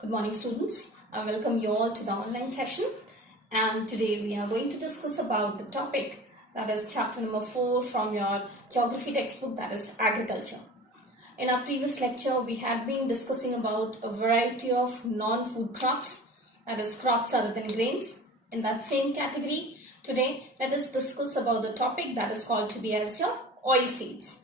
Good morning, students. I welcome you all to the online session, and today we are going to discuss about the topic that is chapter number 4 from your geography textbook, that is agriculture. In our previous lecture, we had been discussing about a variety of non-food crops, that is crops other than grains. In that same category, today let us discuss about the topic that is called to be as your oilseeds.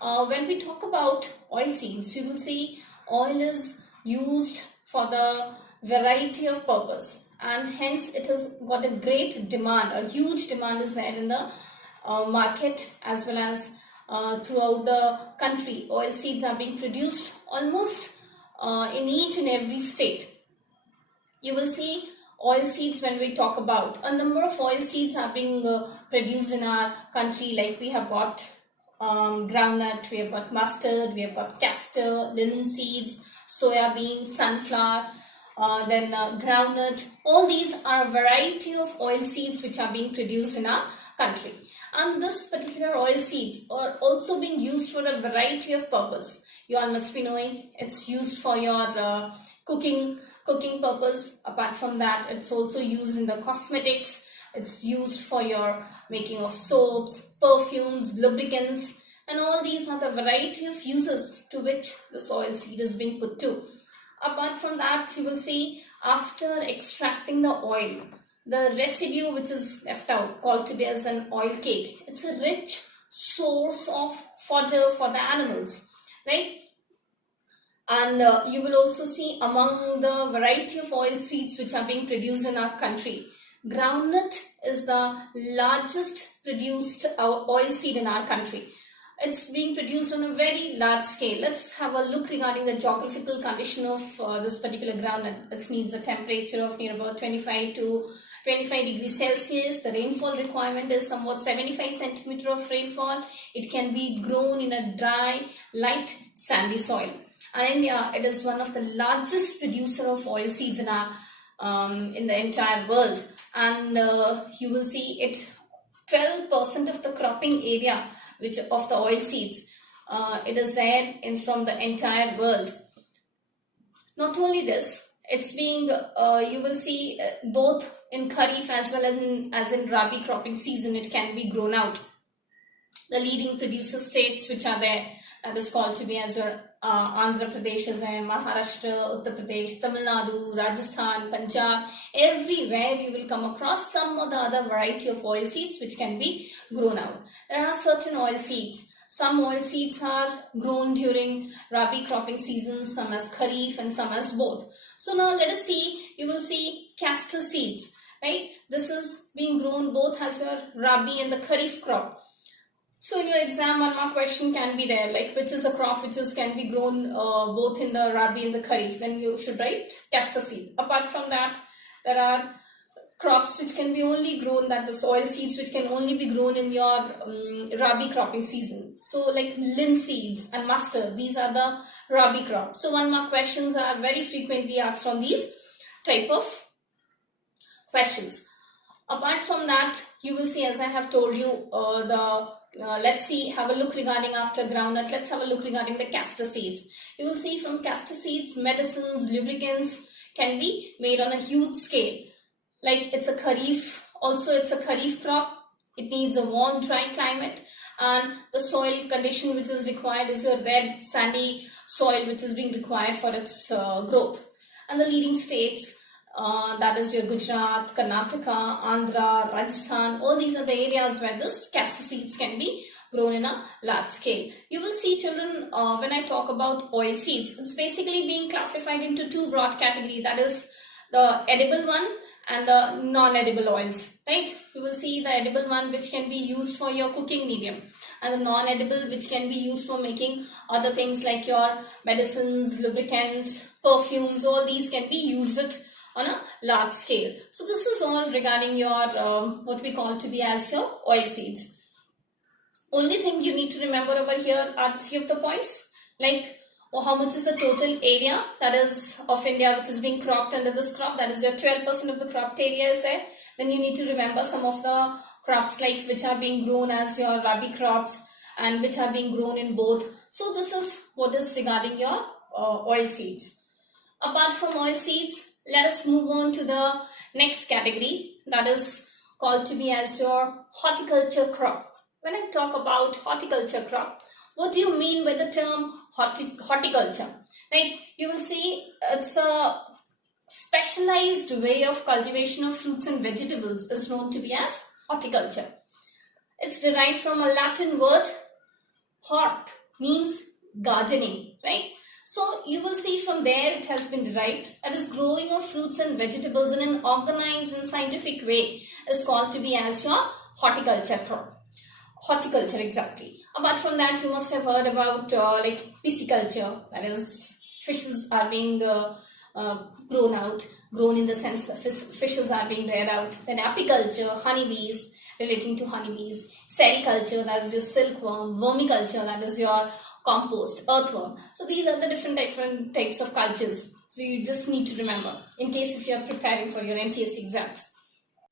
When we talk about oilseeds, you will see oil is used for the variety of purpose, and hence it has got a great demand. A huge demand is there in the market as well as throughout the country. Oilseeds are being produced almost in each and every state. You will see oilseeds, when we talk about a number of oilseeds are being produced in our country, like we have got groundnut, we have got mustard, we have got castor, linen seeds, soya bean, sunflower, then groundnut. All these are a variety of oil seeds which are being produced in our country. And this particular oil seeds are also being used for a variety of purpose. You all must be knowing it's used for your cooking purpose. Apart from that, it's also used in the cosmetics. It's used for your making of soaps, perfumes, lubricants, and all these are the variety of uses to which this oil seed is being put to. Apart from that, you will see after extracting the oil, the residue which is left out, called to be as an oil cake. It's a rich source of fodder for the animals, right? And you will also see among the variety of oil seeds which are being produced in our country, groundnut is the largest produced oil seed in our country. It's being produced on a very large scale. Let's have a look regarding the geographical condition of this particular groundnut. It needs a temperature of near about 25 to 25 degrees Celsius. The rainfall requirement is somewhat 75 centimeter of rainfall. It can be grown in a dry, light, sandy soil. And India, it is one of the largest producer of oil seeds in the entire world. And you will see it 12% of the cropping area which of the oil seeds, it is there from the entire world. Not only this, it's being you will see both in Kharif as well as in Rabi cropping season, it can be grown out. The leading producer states which are there, that is called to be as your Andhra Pradesh is there, Maharashtra, Uttar Pradesh, Tamil Nadu, Rajasthan, Punjab. Everywhere you will come across some or the other variety of oil seeds which can be grown out. There are certain oil seeds. Some oil seeds are grown during Rabi cropping season, some as Kharif and some as both. So now let us see, you will see Castor Seeds, right? This is being grown both as your Rabi and the Kharif crop. So in your exam, one more question can be there, like which is the crop which can be grown both in the Rabi and the Kharif. Then you should write castor seed. Apart from that, there are crops which can be only grown, that the oil seeds which can only be grown in your Rabi cropping season. So like linseeds and mustard, these are the Rabi crops. So one more questions are very frequently asked from these type of questions. Apart from that, you will see, as I have told you, let's see, have a look regarding after groundnut. Let's have a look regarding the castor seeds. You will see from castor seeds, medicines, lubricants can be made on a huge scale. Like it's a kharif crop. It needs a warm, dry climate, and the soil condition which is required is your red, sandy soil which is being required for its growth. And the leading states, that is your Gujarat, Karnataka, Andhra, Rajasthan, all these are the areas where this castor seeds can be grown in a large scale. You will see, children, when I talk about oil seeds, it's basically being classified into two broad categories, that is the edible one and the non-edible oils, right? You will see the edible one which can be used for your cooking medium, and the non-edible which can be used for making other things like your medicines, lubricants, perfumes. All these can be used on a large scale. So this is all regarding your what we call to be as your oil seeds. Only thing you need to remember over here are a few of the points, like how much is the total area that is of India which is being cropped under this crop, that is your 12% of the cropped area is there. Then you need to remember some of the crops like which are being grown as your Rabi crops and which are being grown in both. So this is what is regarding your oil seeds. Apart from oilseeds, let us move on to the next category, that is called to be as your horticulture crop. When I talk about horticulture crop, what do you mean by the term horticulture? Right? You will see it's a specialized way of cultivation of fruits and vegetables is known to be as horticulture. It's derived from a Latin word, hort, means gardening, right? So you will see from there it has been derived. That is, growing of fruits and vegetables in an organized and scientific way is called to be as your horticulture crop. Horticulture, exactly. Apart from that, you must have heard about like pisciculture, that is, fishes are being grown in the sense that fishes are being reared out. Then apiculture, honeybees, relating to honeybees. Sericulture, that is your silkworm. Vermiculture, that is your compost, earthworm. So these are the different types of cultures. So you just need to remember in case if you are preparing for your NTS exams.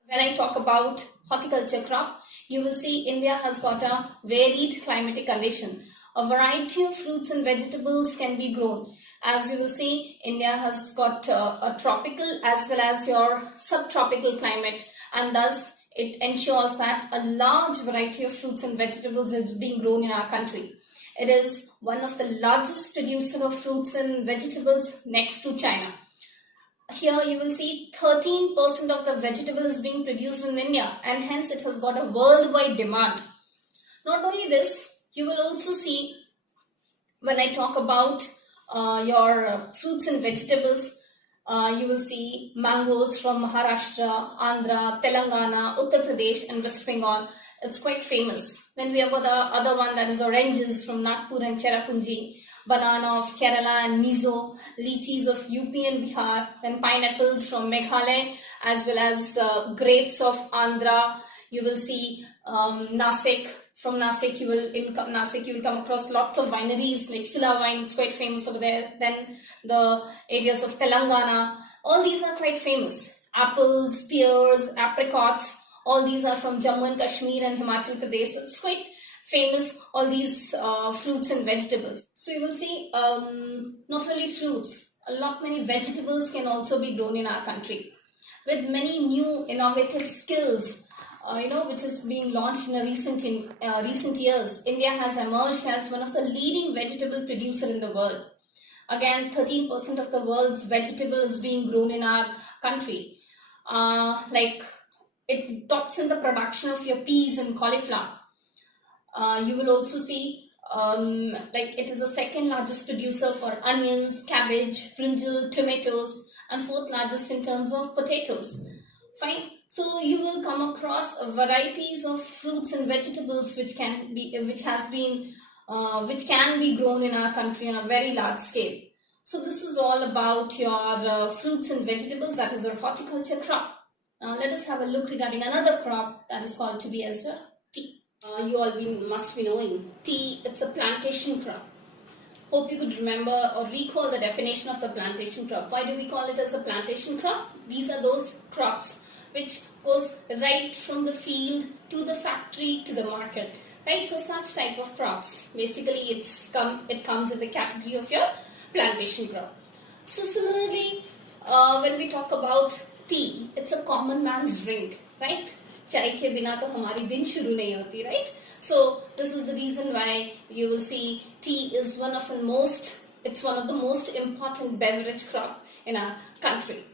When I talk about horticulture crop, you will see India has got a varied climatic condition. A variety of fruits and vegetables can be grown. As you will see, India has got a tropical as well as your subtropical climate, and thus it ensures that a large variety of fruits and vegetables is being grown in our country. It is one of the largest producer of fruits and vegetables next to China. Here you will see 13% of the vegetable is being produced in India, and hence it has got a worldwide demand. Not only this, you will also see when I talk about your fruits and vegetables, you will see mangoes from Maharashtra, Andhra, Telangana, Uttar Pradesh and West Bengal. It's quite famous. Then we have the other one, that is oranges from Nagpur and Cherrapunji, banana of Kerala and Mizo, lychees of UP and Bihar, then pineapples from Meghalaya, as well as grapes of Andhra. You will see Nasik. From Nasik, you will come across lots of wineries like Sula wine, it's quite famous over there. Then the areas of Telangana, all these are quite famous. Apples, pears, apricots, all these are from Jammu and Kashmir and Himachal Pradesh. It's quite famous, all these fruits and vegetables. So you will see not only fruits, many vegetables can also be grown in our country. With many new innovative skills, which is being launched in recent years, India has emerged as one of the leading vegetable producer in the world. Again, 13% of the world's vegetable is being grown in our country. Like it tops in the production of your peas and cauliflower. You will also see like it is the second largest producer for onions, cabbage, brinjal, tomatoes, and fourth largest in terms of potatoes. Fine. So you will come across varieties of fruits and vegetables which can be grown in our country on a very large scale. So this is all about your fruits and vegetables, that is your horticulture crop. Now let us have a look regarding another crop that is called to be as your tea. You all must be knowing tea. It's a plantation crop. Hope you could remember or recall the definition of the plantation crop. Why do we call it as a plantation crop? These are those crops which goes right from the field to the factory to the market, right? So such type of crops, basically it comes in the category of your plantation crop. So similarly, when we talk about tea, it's a common man's drink, right? Chai ke bina to hamari din shuru nahi hoti, right? So this is the reason why you will see tea is one of the most important beverage crop in our country.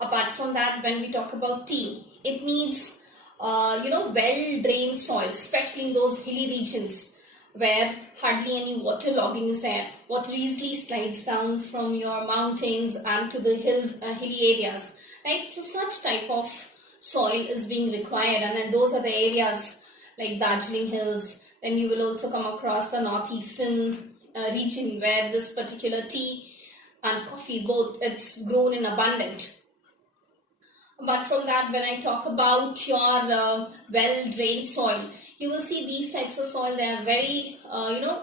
Apart from that, when we talk about tea, it needs, well-drained soil, especially in those hilly regions where hardly any waterlogging is there. Water easily slides down from your mountains and to the hilly areas, right? So such type of soil is being required, and then those are the areas like Darjeeling Hills. Then you will also come across the northeastern region where this particular tea and coffee it's grown in abundance. But from that, when I talk about your well-drained soil, you will see these types of soil, they are very,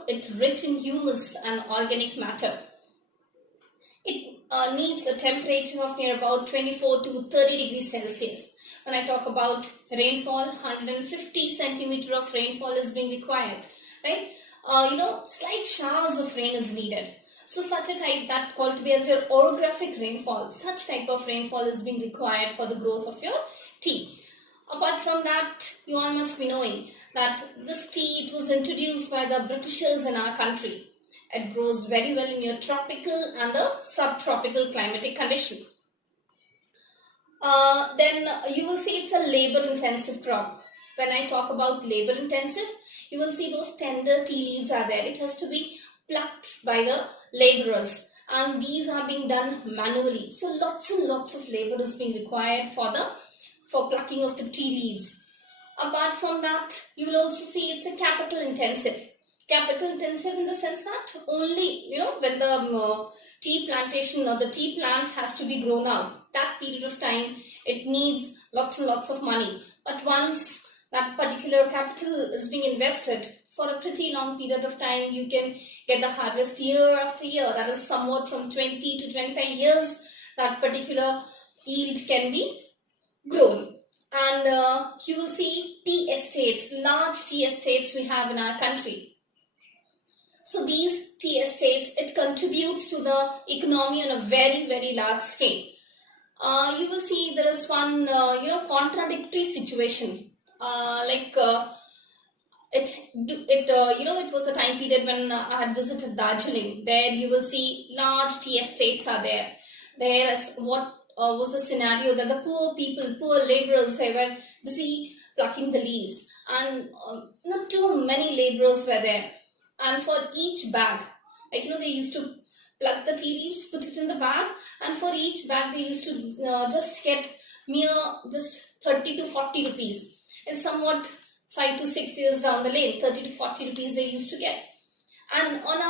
it's rich in humus and organic matter. It needs a temperature of near about 24 to 30 degrees Celsius. When I talk about rainfall, 150 centimeter of rainfall is being required, right? Slight showers of rain is needed. So such a type that called to be as your orographic rainfall, such type of rainfall is being required for the growth of your tea. Apart from that, you all must be knowing that this tea, it was introduced by the Britishers in our country. It grows very well in your tropical and the subtropical climatic condition. Then you will see it's a labor intensive crop. When I talk about labor intensive, you will see those tender tea leaves are there. It has to be plucked by the laborers, and these are being done manually. So lots and lots of labor is being required for plucking of the tea leaves. Apart from that, you will also see it's a capital intensive. Capital intensive in the sense that only, when the tea plantation or the tea plant has to be grown out, that period of time, it needs lots and lots of money. But once that particular capital is being invested for a pretty long period of time, you can get the harvest year after year. That is somewhat from 20 to 25 years, that particular yield can be grown. And you will see tea estates, large tea estates we have in our country. So these tea estates, it contributes to the economy on a very, very large scale. You will see there is one, contradictory situation. It was a time period when I had visited Darjeeling. There you will see large tea estates are there. There is what was the scenario that the poor people, poor laborers, they were busy plucking the leaves, and not too many laborers were there. And for each bag, they used to pluck the tea leaves, put it in the bag, and for each bag they used to just get just 30 to 40 rupees. It's somewhat 5 to 6 years down the lane, 30 to 40 rupees they used to get. And on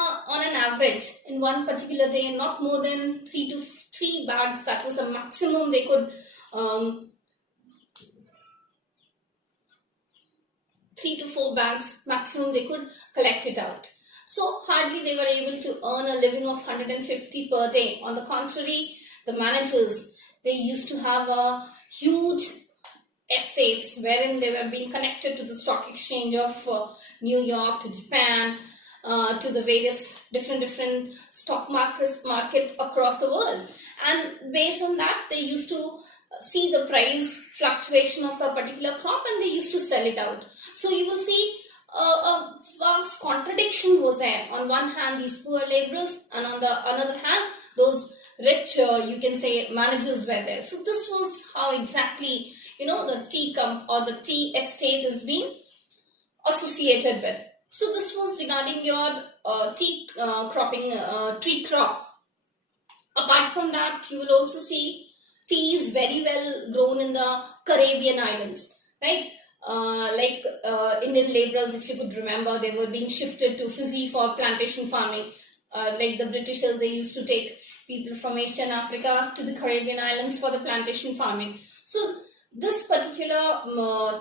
an average, in one particular day, not more than 3 bags, that was the maximum they could, 3 to 4 bags maximum they could collect it out. So hardly they were able to earn a living of 150 per day. On the contrary, the managers, they used to have a huge estates wherein they were being connected to the stock exchange of New York, to Japan, to the various different stock market across the world. And based on that, they used to see the price fluctuation of the particular crop, and they used to sell it out. So you will see a vast contradiction was there. On one hand, these poor laborers, and on the other hand, those rich, you can say, managers were there. So this was how exactly, the tea or the tea estate is being associated with. So this was regarding your tea tree crop. Apart from that, you will also see tea is very well grown in the Caribbean islands, right? Indian laborers, if you could remember, they were being shifted to Fiji for plantation farming. Like the Britishers, they used to take people from Asia and Africa to the Caribbean islands for the plantation farming. So this particular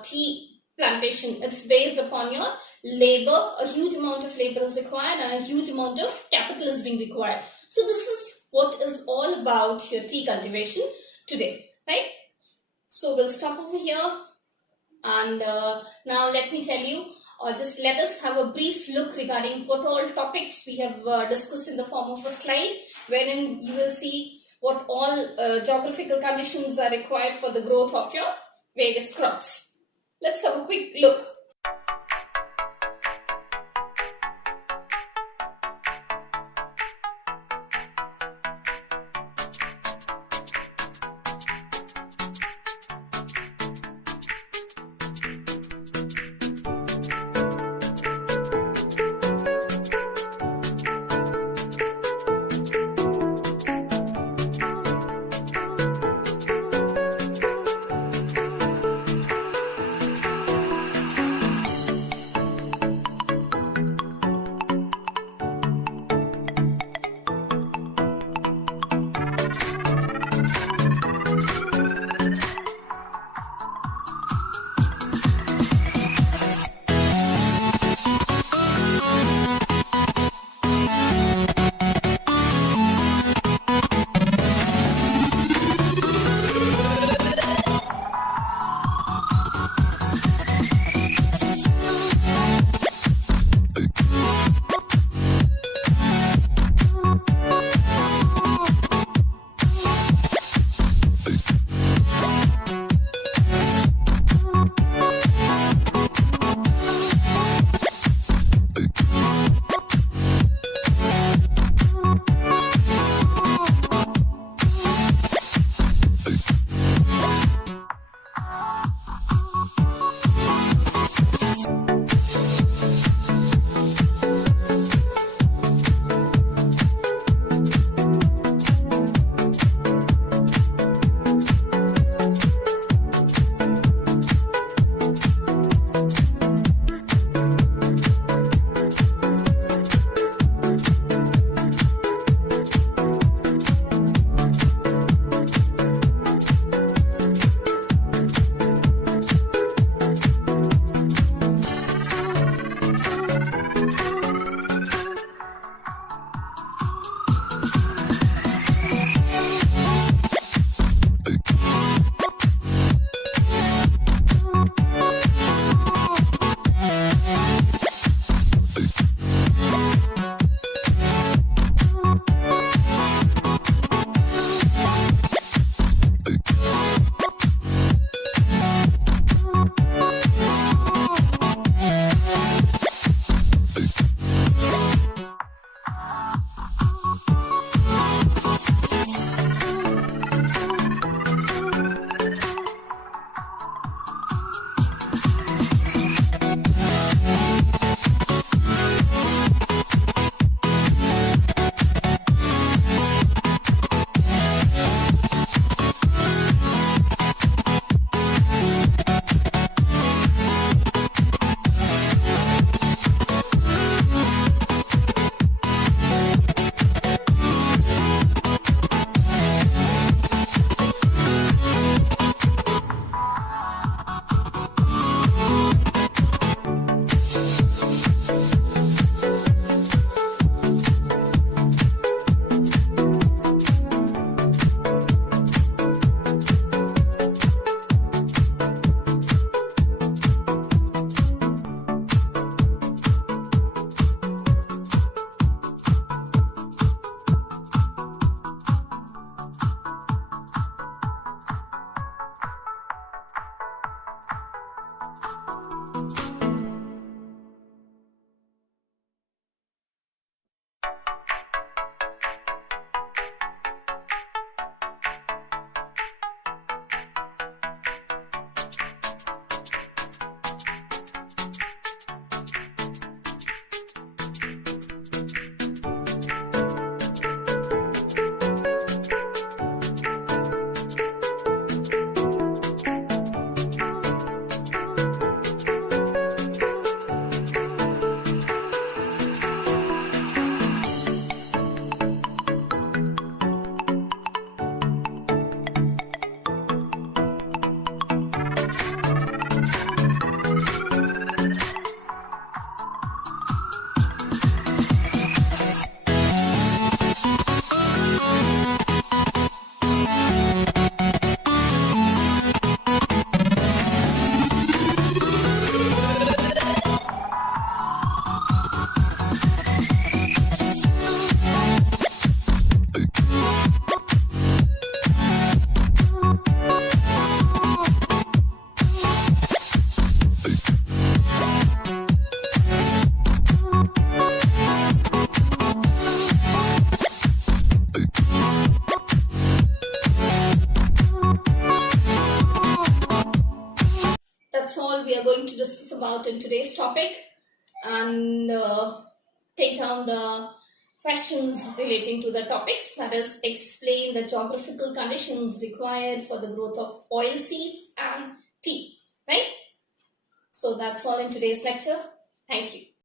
tea plantation, it's based upon your labor. A huge amount of labor is required and a huge amount of capital is being required. So this is what is all about your tea cultivation today, right? So we'll stop over here, and now let me tell you, or just let us have a brief look regarding what all topics we have discussed in the form of a slide, wherein you will see what all geographical conditions are required for the growth of your various crops. Let's have a quick look. that's all we are going to discuss about in today's topic, and take down the questions relating to the topics, that is, explain the geographical conditions required for the growth of oil seeds and tea, right? So that's all in today's lecture. Thank you.